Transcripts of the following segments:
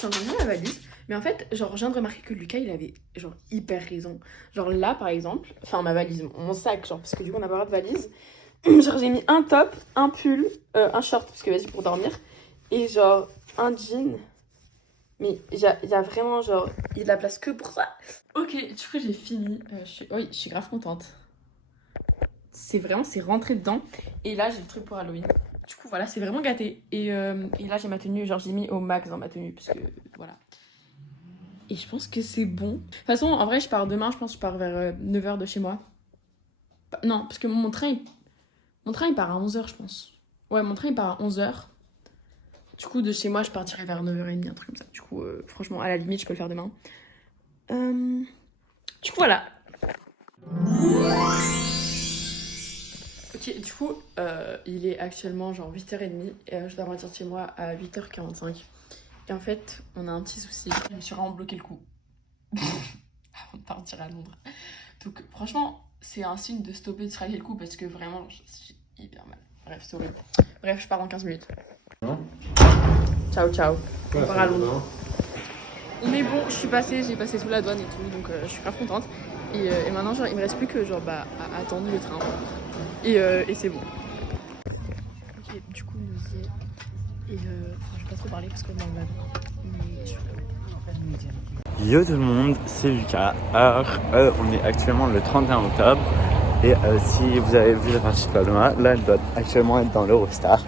suis en train de faire ma valise. Mais en fait, genre, je viens de remarquer que Lucas, il avait, genre, hyper raison. Genre, là, par exemple, enfin, ma valise, mon sac, genre, parce que du coup, on n'a pas le droit de valise. Genre, j'ai mis un top, un pull, un short, parce que vas-y, pour dormir. Et genre, un jean. Mais il y a vraiment, genre, il y a de la place que pour ça. Ok, du coup, j'ai fini. Oui, je suis grave contente. C'est rentré dedans. Et là, j'ai le truc pour Halloween. Du coup, voilà, c'est vraiment gâté. Et là, j'ai ma tenue, genre, j'ai mis au max dans ma tenue, parce que, voilà. Et je pense que c'est bon. De toute façon, en vrai, je pars demain, je pense que je pars vers 9h de chez moi. Non, parce que mon train, il part à 11h, je pense. Ouais, mon train, il part à 11h. Du coup, de chez moi, je partirai vers 9h30, un truc comme ça. Du coup, franchement, à la limite, je peux le faire demain. Du coup, voilà. Ok, du coup, il est actuellement genre 8h30 et je dois partir de chez moi à 8h45. Et en fait, on a un petit souci. Je me suis vraiment bloqué le cou avant de partir à Londres. Donc, franchement, c'est un signe de stopper de se craquer le cou parce que vraiment, j'ai hyper mal. Bref, c'est horrible. Bref, je pars dans 15 minutes. Non. Ciao, ciao. On Ouais, part à Londres. Mais bon, j'ai passé sous la douane et tout, donc je suis grave contente. Et maintenant, genre, il me reste plus que genre, à attendre le train. Et c'est bon. Ok, du coup, nous y est. Et je vais pas trop parler parce qu'on est dans le wagon. Mais je suis Yo tout le monde, c'est Lucas. Alors, on est actuellement le 31 octobre. Et si vous avez vu la partie de Paloma, là elle doit actuellement être dans l'Eurostar.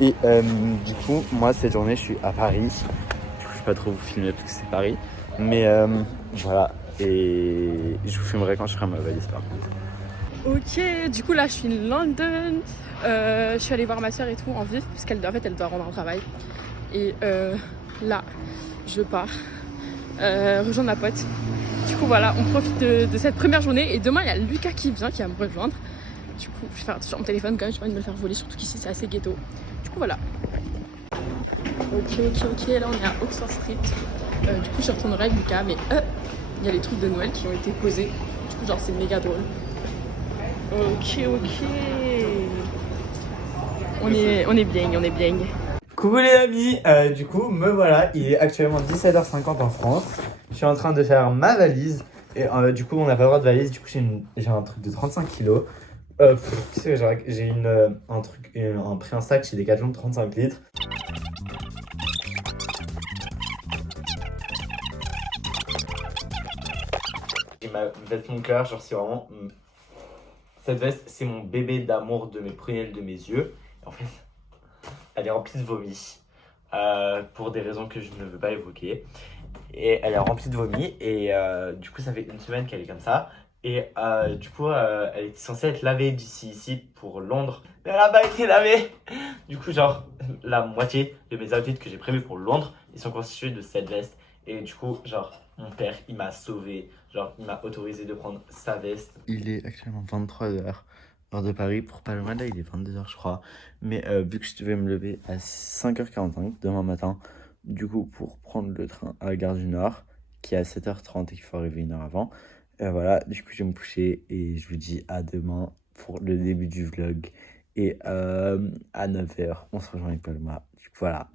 Et du coup, moi cette journée je suis à Paris. Du coup, je vais pas trop vous filmer parce que c'est Paris. Mais voilà. Et je vous filmerai quand je ferai ma valise par contre. Ok, du coup là je suis in London. Je suis allée voir ma soeur et tout en vif parce qu'elle en fait, elle doit rendre un travail. Et là, je pars rejoindre ma pote. Du coup voilà, on profite de cette première journée. Et demain il y a Lucas qui vient, qui va me rejoindre. Du coup, je vais faire attention à mon téléphone quand même, j'ai pas envie de me le faire voler, surtout qu'ici c'est assez ghetto. Du coup voilà. Ok, là on est à Oxford Street. Du coup je retournerai avec Lucas, mais il y a les trucs de Noël qui ont été posés. Du coup genre c'est méga drôle. Ok. On est bien. Coucou les amis, du coup me voilà, il est actuellement 17h50 en France. Je suis en train de faire ma valise et du coup on n'a pas le droit de valise, du coup j'ai un truc de 35 kilos. Qu'est-ce que j'ai pris un sac chez Decathlon de 35 litres. J'ai ma veste mon cœur, genre c'est vraiment... Cette veste c'est mon bébé d'amour de mes prunelles de mes yeux. En fait, elle est remplie de vomi. Pour des raisons que je ne veux pas évoquer. Et elle est remplie de vomi. Et du coup, ça fait une semaine qu'elle est comme ça. Et du coup, elle est censée être lavée d'ici ici pour Londres. Mais elle n'a pas été lavée. Du coup, genre, la moitié de mes outfits que j'ai prévus pour Londres, ils sont constitués de cette veste. Et du coup, genre, mon père, il m'a sauvé. Genre, il m'a autorisé de prendre sa veste. Il est actuellement 23h, heure de Paris. Pour Paloma, là, il est 22h, je crois. Mais vu que je devais me lever à 5h45 demain matin, du coup, pour prendre le train à la gare du Nord, qui est à 7h30 et qu'il faut arriver une heure avant, voilà, du coup, je vais me coucher et je vous dis à demain pour le début du vlog. Et à 9h, on se rejoint avec Paloma. Du coup, voilà.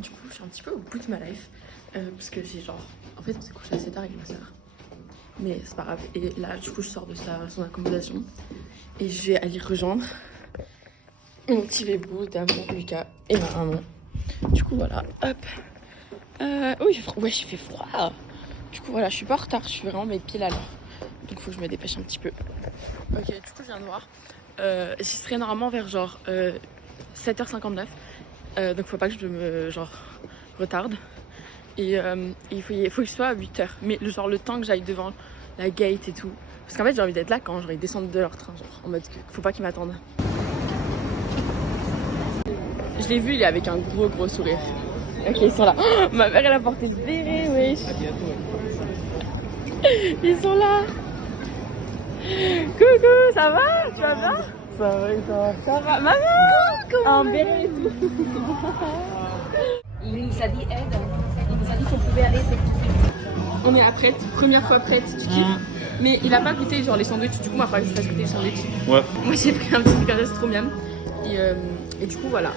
Du coup, je suis un petit peu au bout de ma life. Parce que j'ai genre... En fait, on s'est couché à 7h avec ma soeur. Mais c'est pas grave. Et là, du coup, je sors de son accommodation. Et je vais aller rejoindre mon petit bébou d'amour, Lucas, et ma maman. Du coup, voilà. Hop. Oh, il fait froid. Ouais, il fait froid. Du coup, voilà, je suis pas en retard. Je suis vraiment mes pieds à l'heure. Donc, il faut que je me dépêche un petit peu. Ok, du coup, je viens de voir. J'y serai normalement vers genre 7h59. Donc faut pas que je me retarde. Et il faut que je sois à 8h. Mais le temps que j'aille devant la gate et tout. Parce qu'en fait, j'ai envie d'être là quand genre, ils descendent de leur train, genre en mode faut pas qu'ils m'attendent. Je l'ai vu, il est avec un gros sourire. Ok, ils sont là. Oh, ma mère, elle a porté le béret, wesh. Ils sont là. Coucou, ça va? Tu vas bien? Ça va et toi? Ça va, maman? Un béret et tout. Il nous a dit aide, il nous a dit qu'on pouvait aller. On est à prête, première fois prête, tu kiffes. Mais il a pas goûté genre les sandwichs, du coup moi il faudrait que je fasse goûter les sandwichs. Ouais. Moi j'ai pris un petit truc à c'est trop miam. Et du coup voilà.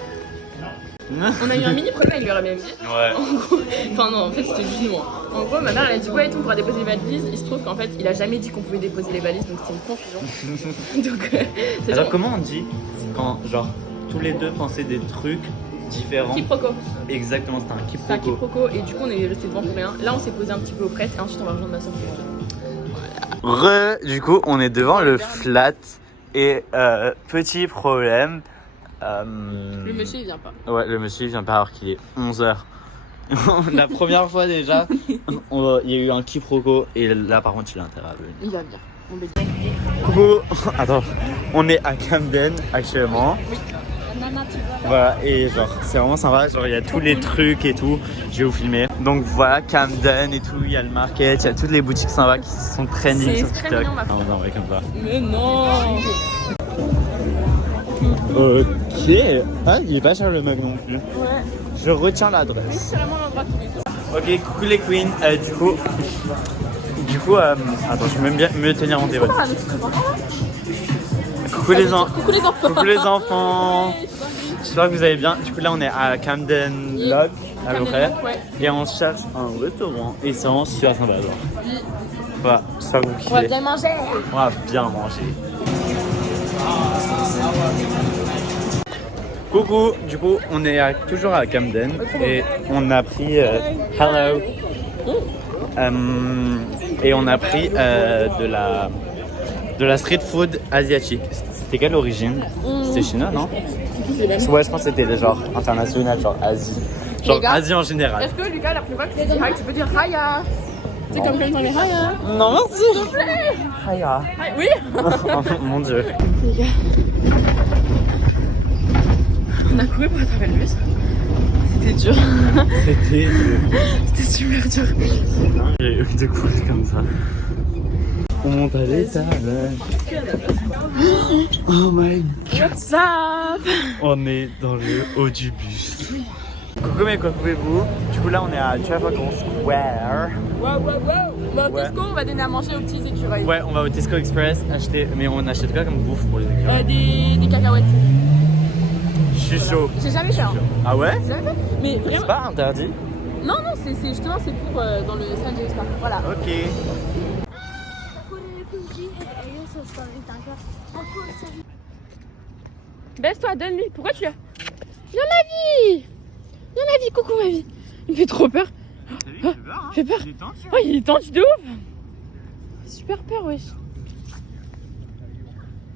On a eu un mini problème avec le Airbnb. Ouais. En gros, enfin non, en fait c'était juste nous. En gros, ma mère elle a dit ouais et tout, on pourra déposer les valises. Il se trouve qu'en fait il a jamais dit qu'on pouvait déposer les valises, donc c'était une confusion. Donc c'est Alors genre comment on dit quand genre tous les deux pensaient des trucs différents? quiproquo. Exactement, c'était un C'est un quiproquo. quiproquo et du coup on est resté devant pour rien. Là on s'est posé un petit peu auprès et ensuite on va rejoindre ma soeur. Du coup, on est devant le flat et petit problème. Le monsieur il vient pas. Ouais, le monsieur il vient pas alors qu'il est 11h. La première fois déjà, il y a eu un quiproquo et là par contre il a intérêt à venir. Il va bien. On va Coucou, attends, on est à Camden actuellement. Voilà, et genre c'est vraiment sympa, genre il y a tous les trucs et tout, je vais vous filmer. Donc voilà, Camden et tout, il y a le market, il y a toutes les boutiques sympas qui sont trending C'est sur très TikTok. mignon, ma Non, non, ouais, comme ça. Mais non. Ok, ah il est pas cher le mug non plus. Ouais. Je retiens l'adresse. C'est vraiment l'endroit tous les jours. Ok, coucou les queens, du coup, attends, je vais même bien me tenir en téléphone. Ah, le truc enfant, là. Coucou les enfants. Coucou les enfants. Coucou les enfants. J'espère que vous allez bien. Du coup là on est à Camden Lock à peu près. Ouais. Et on cherche un restaurant et c'est vraiment super sympa. Voilà, j'espère que vous kiffez. On va bien manger. On va bien manger. Coucou, du coup on est toujours à Camden et on a pris hello. Et on a pris de la street food asiatique. C'était quelle origine? C'était chinois, non? Ouais, je pense que c'était genre international, genre Asie. Genre Les gars, Asie en général. Est-ce que Lucas, la première fois que tu dis hi, tu peux dire hiya? C'est comme quand on dit hiya. Non, merci. S'il te plaît. Hiya. Hi, oui. Oh, mon dieu. Les gars. On a couru pour attraper le bus. C'était dur. C'était C'était super dur. j'ai eu de courir comme ça. On monte à l'étage. Oh my god. What's up? On est dans le haut du bus. Coucou mes coucou-vous. Du coup là on est à Trafalgar Square. Wow. Bah, au Ouais. Tesco, on va donner à manger aux petits écureuils. Ouais, on va au Tesco Express acheter. Mais on achète quoi comme bouffe pour les écureuils? Des cacahuètes. Je suis chaud. J'ai jamais fait. Hein. Ah ouais? J'ai jamais fait. Mais C'est vraiment. pas interdit? Non, c'est justement c'est pour dans le San James Park. Voilà. Ok. Baisse-toi, donne-lui. Pourquoi tu as. Viens ma vie. Coucou ma vie. Il me fait trop peur. T'as vu, il fait peur. Il est tendu. Oh, il est tendu de ouf. Super peur, wesh.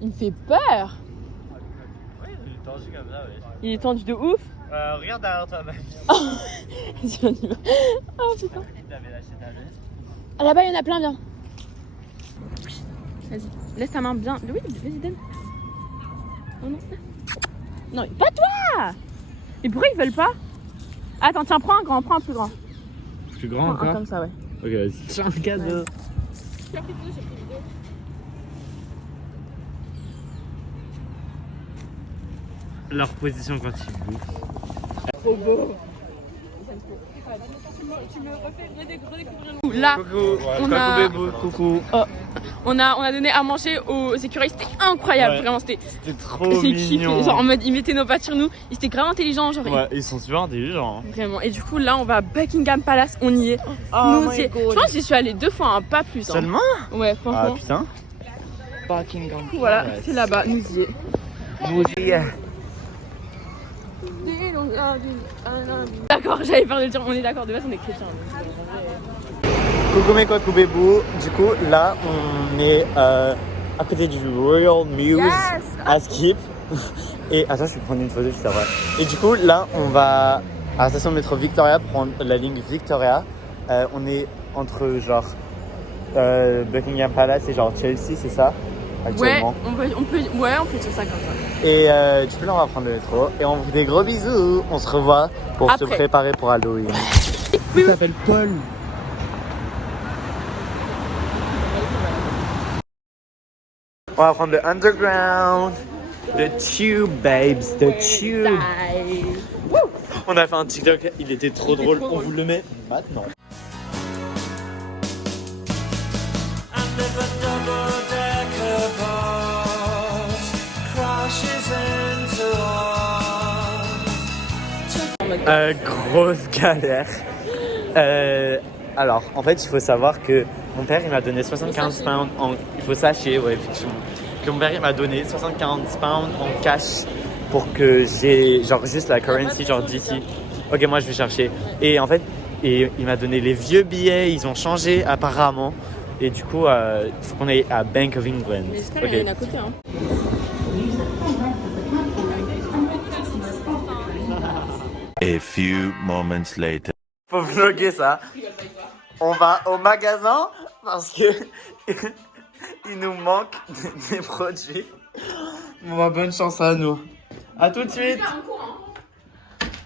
Il me fait peur. Ouais, il est tendu comme ça, ouais. Il est tendu de ouf. Regarde derrière toi, ma fille. Vas-y, on y va. Oh putain. Il avait lâché ta veste. Ah, là-bas, il y en a plein, viens. Vas-y, laisse ta main bien. Oui, vas-y, donne. Oh non. Non, mais pas toi. Et pourquoi ils veulent pas? Attends, tiens, prends un plus grand. Plus grand Prends un comme ça, ouais. Ok, vas-y. C'est un cadeau. Leur position quand ils bouffent. Trop beau. Là, Coucou. on a donné à manger aux écureuils, c'était incroyable, Ouais. vraiment, c'était Trop j'ai kiffé, mignon. genre en mode ils mettaient nos pattes sur nous, ils étaient grave intelligents, genre Ouais, ils sont super intelligents. vraiment. Et du coup là on va à Buckingham Palace, on y est. Nous, je pense que j'y suis allée 2 fois, hein, pas plus. Hein. Seulement? Ouais, Ah franchement. putain. Du coup, voilà, c'est là-bas, nous y est. Nous aussi. D'accord, j'avais peur de le dire, on est d'accord, de base on est chrétiens. Coucou mes coucou bébou. Du coup, là, on est à côté du Royal Muse à Skip. Et attends, je vais prendre une photo juste après. Et du coup, là, on va à la station de métro Victoria prendre la ligne Victoria. On est entre genre Buckingham Palace et genre Chelsea, c'est ça Ouais, actuellement. on peut dire ça comme ça. Et du coup là on va prendre le métro et on vous fait des gros bisous. On se revoit pour se Après. préparer pour Halloween. Oui. Il s'appelle Paul. On va prendre le Underground, le Tube babes, the Tube. On a fait un TikTok, il était trop drôle. On vous le met maintenant. Grosse galère. Alors, en fait, il faut savoir que mon père, il m'a donné 75 pounds en... Il faut sachez, ouais, effectivement. Que mon père, il m'a donné 75 pounds en cash pour que j'ai, genre, juste la currency, genre, d'ici. Ok, moi, je vais chercher. Et en fait, il m'a donné les vieux billets, ils ont changé, apparemment. Et du coup, il faut qu'on aille à Bank of England. Mais c'est il y en a à côté, hein. A few moments later. Faut vlogger ça. On va au magasin parce que il nous manque des produits. Bon, bah, bonne chance à nous. À tout de suite.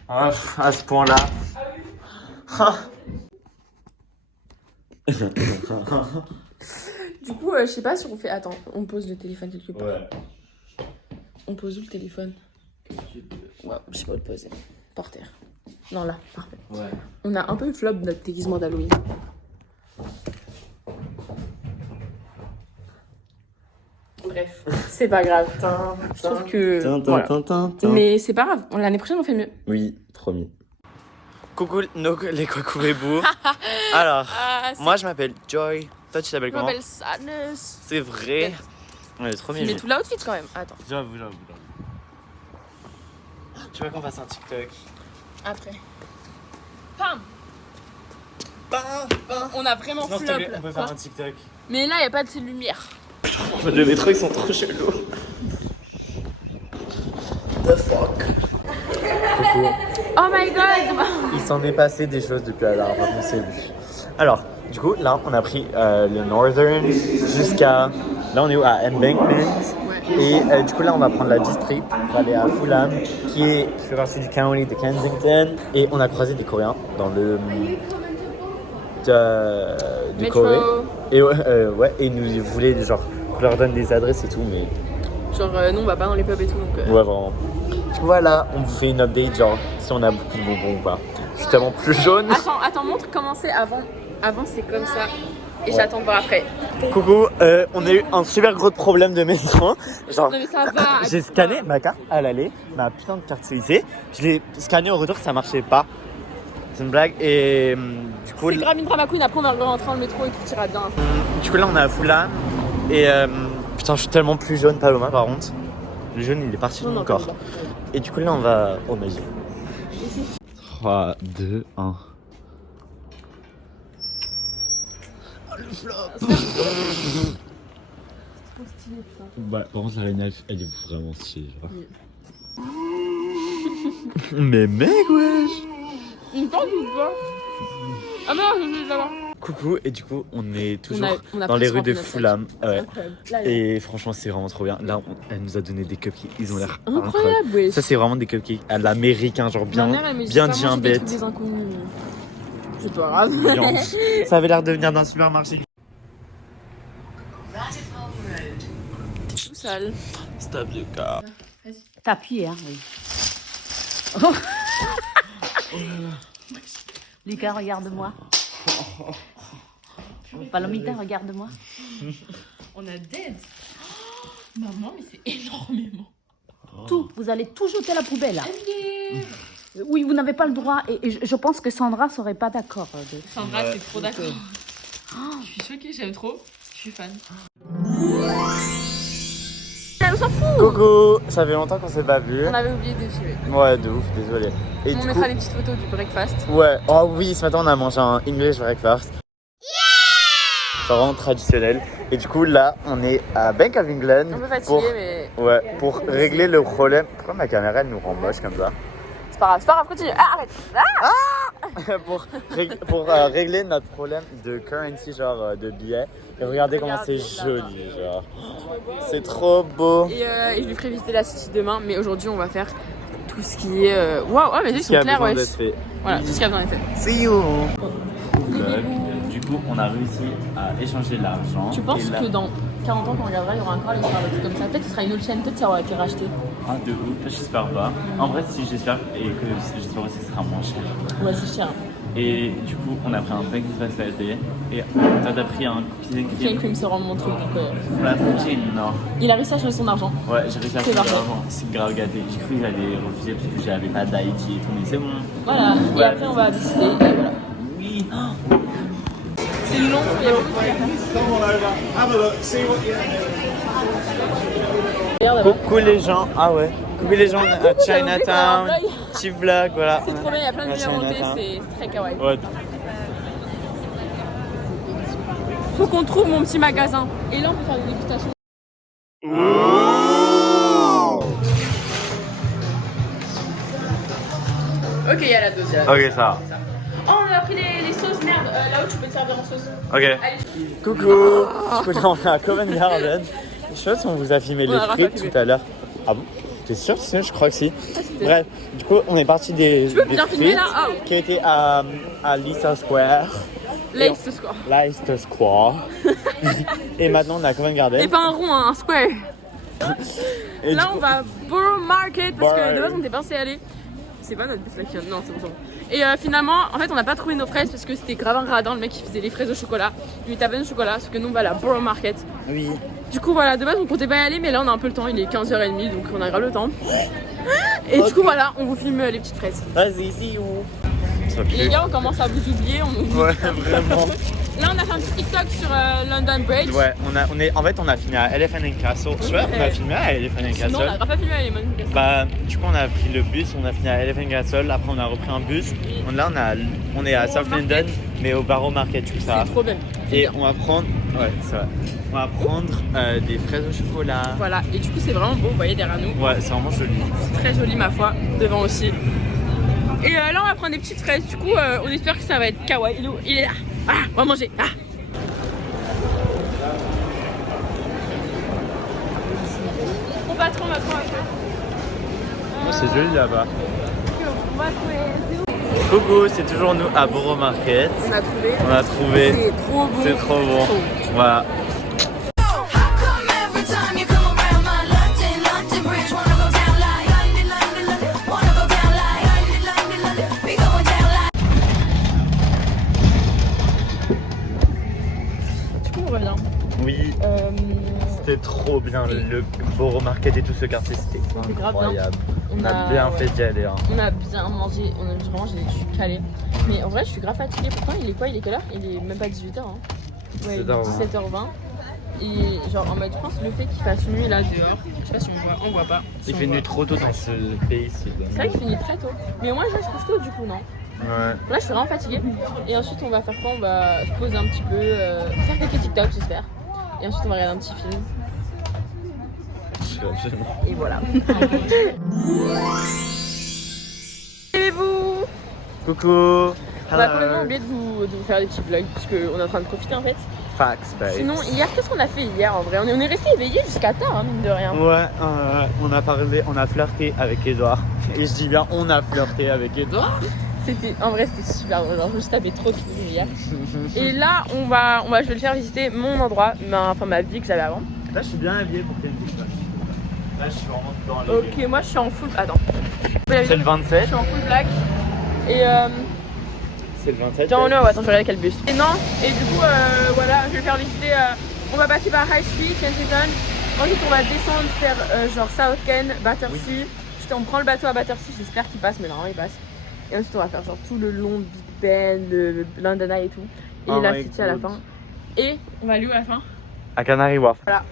Ah, à ce point-là. Du coup, je sais pas si on fait. Attends, on pose le téléphone quelque part. Ouais. On pose où le téléphone? Ouais, je sais pas où le poser. Par terre. Non, là, parfait. Ouais. On a un peu flop notre déguisement d'Halloween. Bref, c'est pas grave. Je trouve que. Voilà. Mais c'est pas grave, l'année prochaine on fait mieux. Oui, promis. Coucou les Kwakoubébou. Alors, moi je m'appelle Joy. Toi tu t'appelles Je comment? m'appelle Sadness. C'est vrai. On est trop Tu mets mimi. tout l'outfit quand même. Attends. J'avoue. Tu veux qu'on fasse un TikTok? Après. Pam. On a vraiment Non, flop. s'il te plaît, là. on peut Quoi? faire un TikTok. Mais là, y a pas de ces lumières. Le métro ils sont trop chelous. The fuck. Coucou. Oh my god. Il s'en est passé des choses depuis la dernière fois qu'on s'est vu. Alors, du coup, là, on a pris le Northern jusqu'à... Là, on est où? À Embankment. Et du coup, là, on va prendre la District pour aller à Fulham, qui fait partie du county de Kensington. Et on a croisé des Coréens dans le... du Métro. Corée. Et ouais, et ils nous voulaient, genre, qu'on leur donne des adresses et tout, mais... Genre, nous on va pas dans les pubs et tout donc. Ouais, vraiment. Du coup, voilà, on vous fait une update, genre, si on a beaucoup de bonbons ou pas. Je suis tellement plus jaune. Attends, montre comment c'est avant. Avant, c'est comme ça. Et j'attends de voir après. Coucou, on a eu un super gros problème de métro. Genre, Non, mais ça va. j'ai scanné ma carte à l'aller, ma putain de carte CIC. Je l'ai scanné au retour, ça marchait pas. C'est une blague. Et du coup, C'est grave une drama queen. Après, on va rentrer dans le métro et tout ira bien. du coup, là, on est à Fulham. Et putain, je suis tellement plus jaune, Paloma, par contre. Le jaune, il est parti de mon corps. Et du coup, là, on va au magie. 3, 2, 1. Oh, le flop. Bah, par contre, la reine elfe, elle est vraiment stylée. Mais mec, wesh. Une tente ou pas? Ah non, je suis là-bas. Coucou, et du coup, on est toujours on a dans pris les soin rues de notre sac. Fulham. Ouais. Incroyable. Là, Et franchement, c'est vraiment trop bien. Là, elle nous a donné des cupcakes. Ils ont l'air incroyables. incroyable, oui. Ça, c'est vraiment des cupcakes à l'américain, genre bien, bien diabète. Des inconnus. C'est pas grave. Viande. Ça avait l'air de venir d'un supermarché. Tout sale. Stop le car. T'as appuyé, hein, oui. Lucas, regarde-moi. Palomita, regarde-moi. On a dead. Maman, mais c'est énormément. Tout, vous allez tout jeter à la poubelle. Oui, vous n'avez pas le droit. Et je pense que Sandra serait pas d'accord. Sandra, c'est trop d'accord. Je suis choquée, j'aime trop. Je suis fan. On s'en fout. Coucou, ça fait longtemps qu'on s'est pas vu. On avait oublié de filmer. Ouais, de ouf, désolé. Et On du mettra coup, des petites photos du breakfast. ouais, oh oui, ce matin on a mangé un English breakfast. C'est vraiment traditionnel. Et du coup, là, on est à Bank of England. Un peu fatigué, pour... mais Ouais, pour régler le problème. Pourquoi ma caméra elle nous rend moche comme ça? c'est pas grave, continue. Ah, arrête. pour régler notre problème de currency, genre de billets. Et regardez comment c'est joli, genre. C'est trop beau. Et je lui ferai visiter la City demain, mais aujourd'hui on va faire tout ce qui est. Waouh, mais ils sont clairs, ouais. Voilà, tout ce qui a besoin d'être fait. See you. Du coup, on a réussi à échanger l'argent. Tu penses que dans 40 ans, quand on regardera, il y aura encore les trucs comme ça? Peut-être que ce sera une autre chaîne, peut-être que ça aura été racheté. Ah, de ouf, j'espère pas. En vrai, si j'espère, et que j'espère aussi que ce sera moins cher. Ouais, c'est cher. Et du coup, on a pris un pack de spaghetti. Et toi, t'as pris un cookies and Cookie and cream, c'est vraiment mon truc. Donc, non. il a réussi à changer son argent. Ouais, j'ai réussi à C'est faire parfait. l'argent. C'est grave gâté. J'ai cru qu'il allait refuser parce que j'avais pas d'Haïti et tout, mais c'est bon. Voilà, et Ouais. après on va décider. Et voilà. Oui. C'est long, il y a beaucoup de choses. Coucou les gens. Ah ouais. Coucou les gens à Chinatown. Petit vlog, voilà. C'est trop bien, il y a plein de numéros montés, c'est très kawaii. Ouais. Faut qu'on trouve mon petit magasin. Et là on peut faire des dégustations. Ok, il y a la deuxième. Ok, ça va. Oh, on a pris les sauces, merde. Là-haut, tu peux te servir en sauce. Ok. Allez. Coucou. Du coup, là, on est à Covent Garden. Je sais pas si on vous a filmé les On a pas frites filmé. tout à l'heure. Ah bon? T'es sûr? Je crois que si. Bref, du coup, on est parti des bien filmer, frites là? Ah, oui. qui étaient à Leicester Square. Lace square. Leicester Square. Et maintenant, on est à Covent Garden. Et pas un rond, hein, un square. Et Là, du on coup- va Borough Market parce que Borough. de base, on était pensé aller. C'est pas notre bus là qui vient. Non, c'est bon. Et finalement, en fait, on n'a pas trouvé nos fraises parce que c'était grave un radin. Le mec qui faisait les fraises au chocolat. Lui, t'avais le chocolat. Sauf que nous, on va à la Borough Market. Oui. Du coup, voilà, de base, on comptait pas y aller, mais là, on a un peu le temps. Il est 15h30, donc on a grave le temps. Et du coup, voilà, on vous filme les petites fraises. Vas-y, see you. Ça Et les gars, on commence à vous oublier. On oublie. Ouais, vraiment. Là, on a fait un petit TikTok sur London Bridge. Ouais, en fait, on a fini à Elephant and Castle. Je sais pas, on a filmé à Elephant and Non, on Castle. n'a pas filmé à Lemon. Bah, du coup, on a pris le bus, on a fini à Elephant Castle. Après, on a repris un bus. Là, on est à South London, mais au Borough Market, tout ça. C'est trop bien. Et on va prendre, ouais, c'est vrai. On va prendre des fraises au chocolat. Voilà, et du coup, c'est vraiment beau. Vous voyez derrière nous. Ouais, c'est vraiment joli. C'est très joli, ma foi. Devant aussi. Et là, on va prendre des petites fraises. Du coup, on espère que ça va être kawaii. Il est là. Ah, on va manger. Ah. On va trop. C'est joli là-bas. On va trouver. Coucou, c'est toujours nous à Borough Market. On a trouvé. On a trouvé. C'est trop beau. C'est trop bon. Voilà. Du coup, on revient. Oui, c'était trop bien. Le Borough Market et tout ce quartier, c'était grave bien. incroyable. On a a bien fait d'y aller. Hein. On a bien mangé, je suis calée. Mais en vrai, je suis grave fatiguée. Pourtant, il est quoi? Il est quelle heure? Il est même pas 18h. Hein. Ouais, 17h20. Et genre, en mode, je pense le fait qu'il fasse nuit là dehors, je sais pas si on voit pas. Si Il on fait voit. nuit trop tôt dans ce pays-ci. C'est vrai qu'il finit très tôt. Mais au moins, je se couche tôt du coup, non? Ouais. Là, je suis vraiment fatiguée. Et ensuite, on va faire quoi? On va se poser un petit peu, faire quelques TikTok, j'espère. Et ensuite, on va regarder un petit film. Et voilà. Et vous? Coucou. On a complètement oublié de vous faire des petits vlogs parce qu'on est en train de profiter en fait. Facts, babe. Sinon, hier, qu'est-ce qu'on a fait hier en vrai? On est resté éveillé jusqu'à tard, hein, mine de rien. Ouais, on a flirté avec Edouard. Et je dis bien, on a flirté avec Edouard. En vrai, c'était super drôle. Je me suis tapé trop de films hier. Et là, je vais le faire visiter mon endroit, ma vie que j'avais avant. Là, je suis bien habillé pour Kenji. Là, je suis vraiment dans les. Ok, moi je suis en full. Attends. C'est le 27. Je suis en full black. Et C'est le 27. non, attends, je vais regarder quel bus. Et non, et du coup, voilà, je vais le faire visiter. On va passer par High Street, Kensington. Ensuite, on va descendre faire genre South Ken, Battersea. Ensuite, on prend le bateau à Battersea, j'espère qu'il passe, mais normalement il passe. Et ensuite, on va faire genre tout le long de Big Ben, de London Eye et tout. Et Oh la my City à la God. fin. Et on va aller où à la fin? À Canary Wharf. Voilà.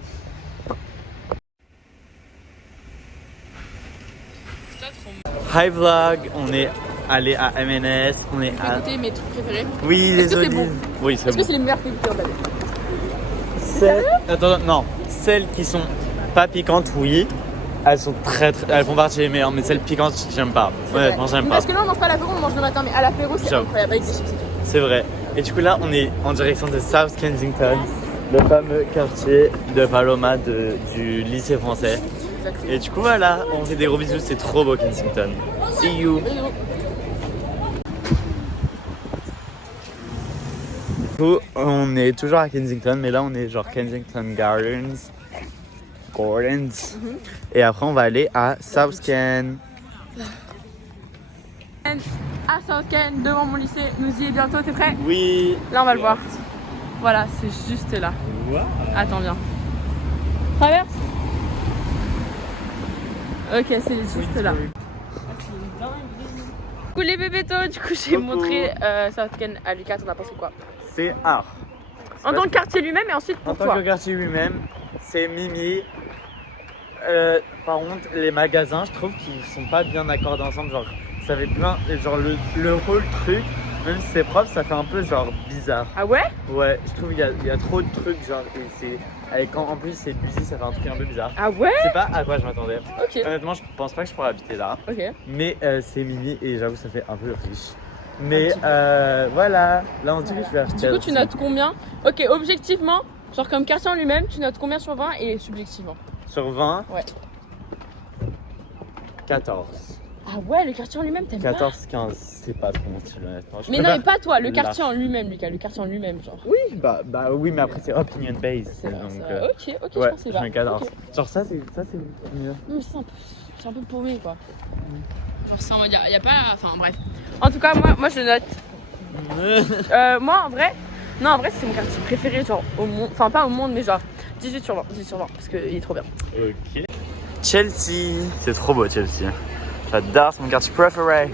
Hi vlog, on est allé à M&S, on est Je vais goûter mes trucs préférés. Oui, Est-ce que les c'est olives. bon? Oui, c'est Est-ce bon. que c'est les meilleurs que j'ai goûtés en fait? Attends, non, celles qui sont pas piquantes, oui. Elles sont elles font partie des meilleures, mais celles piquantes, j'aime pas. Honnêtement, j'aime pas. Parce que là, on mange pas à l'apéro, on mange le matin, mais à l'apéro, c'est J'avoue. incroyable avec des chips. C'est vrai. Et du coup, là, on est en direction de South Kensington, le fameux quartier de Paloma du lycée français. Exactement. Et du coup, voilà, on fait des gros bisous, c'est trop beau Kensington. See you. Du coup, on est toujours à Kensington, mais là, on est genre Kensington Gardens. Et après, on va aller à South Ken. À South Ken, devant mon lycée, nous y est bientôt, t'es prêt? Oui. Là, on va le voir. Voilà, c'est juste là. Wow. Attends, viens. Traverse. Ok, c'est juste là. Coucou les bébétos, du coup j'ai montré South Ken à Lucas, t'en as pensé quoi? C'est art. En tant que quartier lui-même et ensuite En pour tant toi. que quartier lui-même, c'est Mimi. Par contre, les magasins, je trouve qu'ils sont pas bien accordés ensemble. Genre, ça fait plein. Genre, le whole truc, même si c'est propre, ça fait un peu genre bizarre. Ah ouais? Ouais, je trouve qu'il y a trop de trucs. Genre, et c'est. En plus, c'est busy, ça fait un truc un peu bizarre. Ah ouais? C'est pas à quoi je m'attendais. Ok, Honnêtement, je pense pas que je pourrais habiter là. ok. Mais c'est Mimi et j'avoue, ça fait un peu riche. Mais voilà, là on dirait que je vais acheter. Du coup tu notes combien? Ok, objectivement, genre comme quartier en lui-même, tu notes combien sur 20 et subjectivement? Sur 20, Ouais. 14. Ah ouais, le quartier en lui-même, t'aimes pas? 14, 15, c'est pas trop mon style honnêtement. Je Mais non, préfère mais pas toi, le la- quartier en lui-même, Lucas, le quartier en lui-même, genre. Oui, bah oui, mais après c'est opinion based. C'est vrai, Donc, c'est vrai. Ok, ok, je ouais, pensais je pas. mets 14. Ok. Genre ça c'est mieux. Non, mais c'est un peu paumé quoi. Genre c'est en mode, y a pas. Enfin bref. En tout cas, moi je le note. Moi en vrai, non en vrai c'est mon quartier préféré, genre au monde. Enfin pas au monde, mais genre 18 sur 20. 18 sur 20 parce qu'il est trop bien. Ok. Chelsea, c'est trop beau Chelsea. J'adore, c'est mon quartier préféré.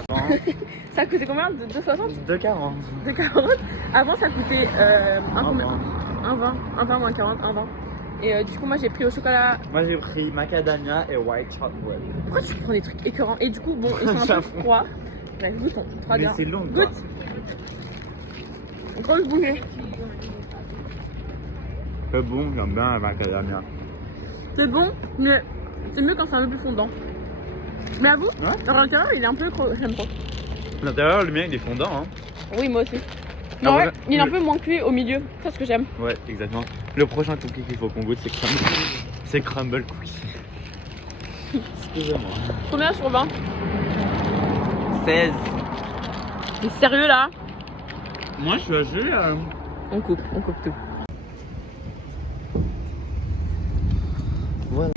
Ça a coûté combien? 2,60? 2,40. 2,40. Avant ça coûtait 1,20 moins 40, 1,20. Et du coup moi j'ai pris au chocolat. Moi j'ai pris macadamia et white chocolate. Pourquoi tu prends des trucs écœurants? Et du coup bon ils sont un peu J'avoue. froids. Bref, goûtons. 3 Mais gars. c'est long quoi. Goûte. Grosse bouchée. C'est bon, j'aime bien la macadamia. C'est bon, mais c'est mieux quand c'est un peu plus fondant. Mais avoue, Ouais. à l'intérieur il est un peu j'aime pas. L'intérieur, le mien il est fondant hein. Oui, moi aussi. Ah, Mais ouais, voilà. il est un peu moins cuit au milieu. C'est ce que j'aime. Ouais, exactement. Le prochain cookie qu'il faut qu'on goûte, c'est crumble. C'est crumble cookie. Excusez-moi. Combien sur 20? 16. T'es sérieux là? Moi, je suis assez. On coupe tout. Voilà.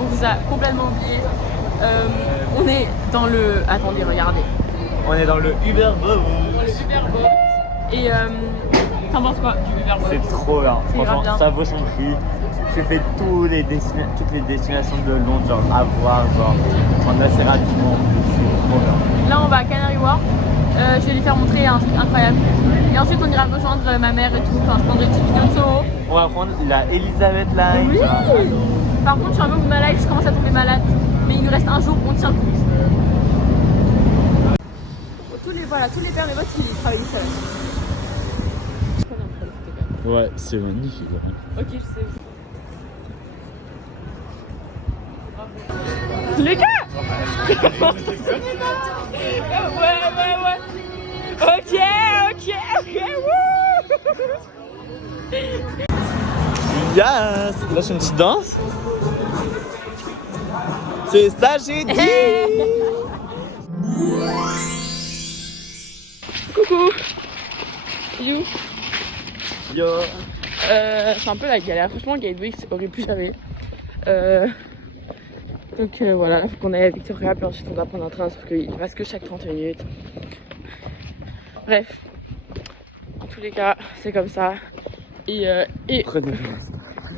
On vous a complètement oublié. On est dans le. Attendez, regardez. On est dans le Uber Boat. Dans le Uberboat. Et t'en penses quoi du Uberboat? C'est trop bien. C'est grave Franchement, bien. ça vaut son prix. Tu fais toutes les destinations de Londres, genre à voir, genre en assez rapidement. C'est trop bien. Là, on va à Canary Wharf. Je vais lui faire montrer un truc incroyable. Et ensuite, on ira rejoindre ma mère et tout. Enfin, je prendrai une petite vidéo de Soho. On va prendre la Elizabeth Line. Oui. genre. Par contre, je suis un peu malade, je commence à tomber malade. Mais il nous reste un jour, on tient le coup. Tous les pères, les votes, ils travaillent seuls. Ouais, c'est magnifique. Ok, je sais. Lucas. Ouais. Ok, wouh. Yes! Là, je fais une petite danse. C'est ça, j'ai dit! Coucou. You. Yo! C'est un peu la galère. Franchement, Gateway, c'est horrible, plus jamais. Donc voilà, il faut qu'on aille à Victoria, puis ensuite on doit prendre un train, sauf qu'il ne passe que chaque 30 minutes. Bref, en tous les cas, c'est comme ça. Et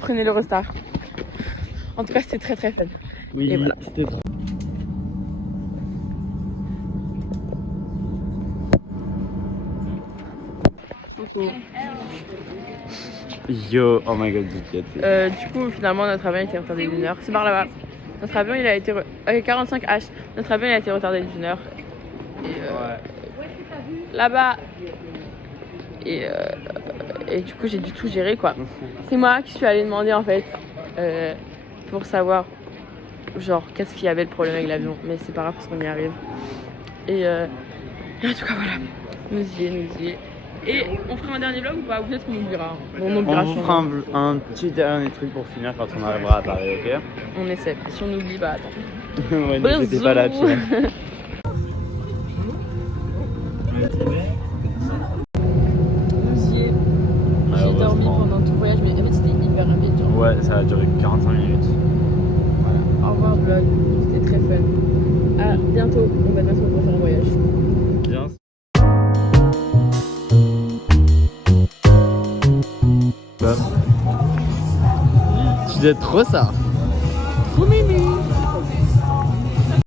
prenez l'Eurostar. En tout cas, c'était très très fun. Oui, Et voilà. c'était trop. perso. Yo, oh my god, Du coup, finalement, notre avion a été retardé d'1 heure. C'est par là-bas. Notre avion, il a été 45H. Notre avion, il a été retardé d'1 heure. Et là-bas. Et du coup, j'ai dû tout gérer, quoi. C'est moi qui suis allée demander, en fait, pour savoir, genre, qu'est-ce qu'il y avait le problème avec l'avion. Mais c'est pas grave parce qu'on y arrive. Et en tout cas, voilà. Nous y est. Et on fera un dernier vlog ou pas? Ou peut-être qu'on oubliera. On oubliera. On vous fera un petit dernier truc pour finir quand on arrivera à Paris, ok? On essaie. Si on oublie, bah attends. Ouais, n'hésitez pas là, tu vois. Nous y est. J'ai dormi pendant tout le voyage, mais en fait c'était hyper rapide. Genre. Ouais, ça a duré 45 minutes. Voilà. Au revoir vlog, c'était très fun. À bientôt, on va bientôt refaire un voyage. Bien. Tu dois être trop ça.